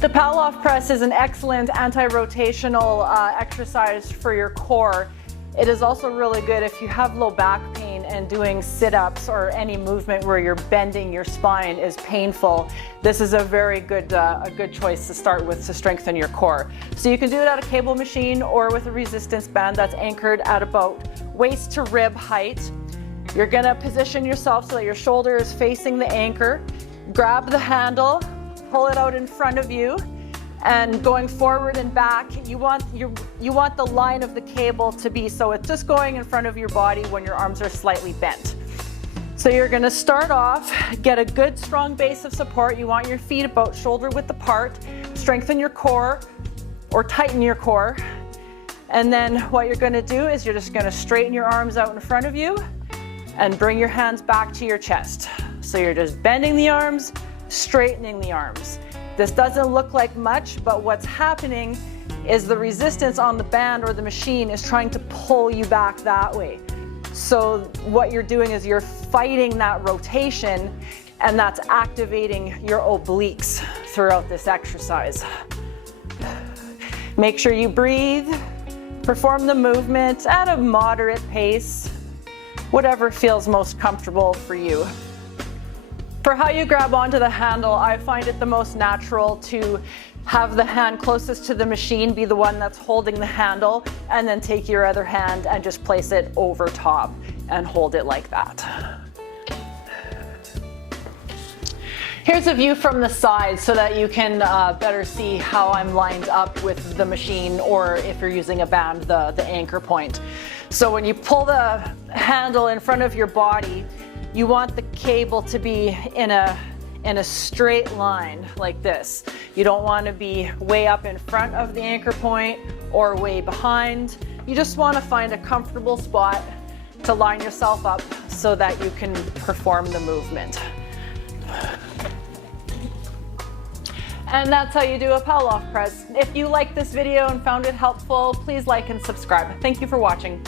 The Pallof press is an excellent anti-rotational exercise for your core. It is also really good if you have low back pain and doing sit-ups or any movement where you're bending your spine is painful. This is a very good, choice to start with to strengthen your core. So you can do it at a cable machine or with a resistance band that's anchored at about waist to rib height. You're gonna position yourself so that your shoulder is facing the anchor. Grab the handle, pull it out in front of you, and going forward and back, you want the line of the cable to be so it's just going in front of your body when your arms are slightly bent. So you're going to start off, get a good strong base of support. You want your feet about shoulder width apart, strengthen your core or tighten your core. And then what you're going to do is you're just going to straighten your arms out in front of you and bring your hands back to your chest. So you're just bending the arms, straightening the arms. This doesn't look like much, but what's happening is the resistance on the band or the machine is trying to pull you back that way. So what you're doing is you're fighting that rotation, and that's activating your obliques throughout this exercise. Make sure you breathe, perform the movement at a moderate pace, whatever feels most comfortable for you. For how you grab onto the handle, I find it the most natural to have the hand closest to the machine be the one that's holding the handle, and then take your other hand and just place it over top and hold it like that. Here's a view from the side so that you can better see how I'm lined up with the machine, or if you're using a band, the anchor point. So when you pull the handle in front of your body, you want the cable to be in a straight line like this. You don't want to be way up in front of the anchor point or way behind. You just want to find a comfortable spot to line yourself up so that you can perform the movement. And that's how you do a Pallof press. If you liked this video and found it helpful, please like and subscribe. Thank you for watching.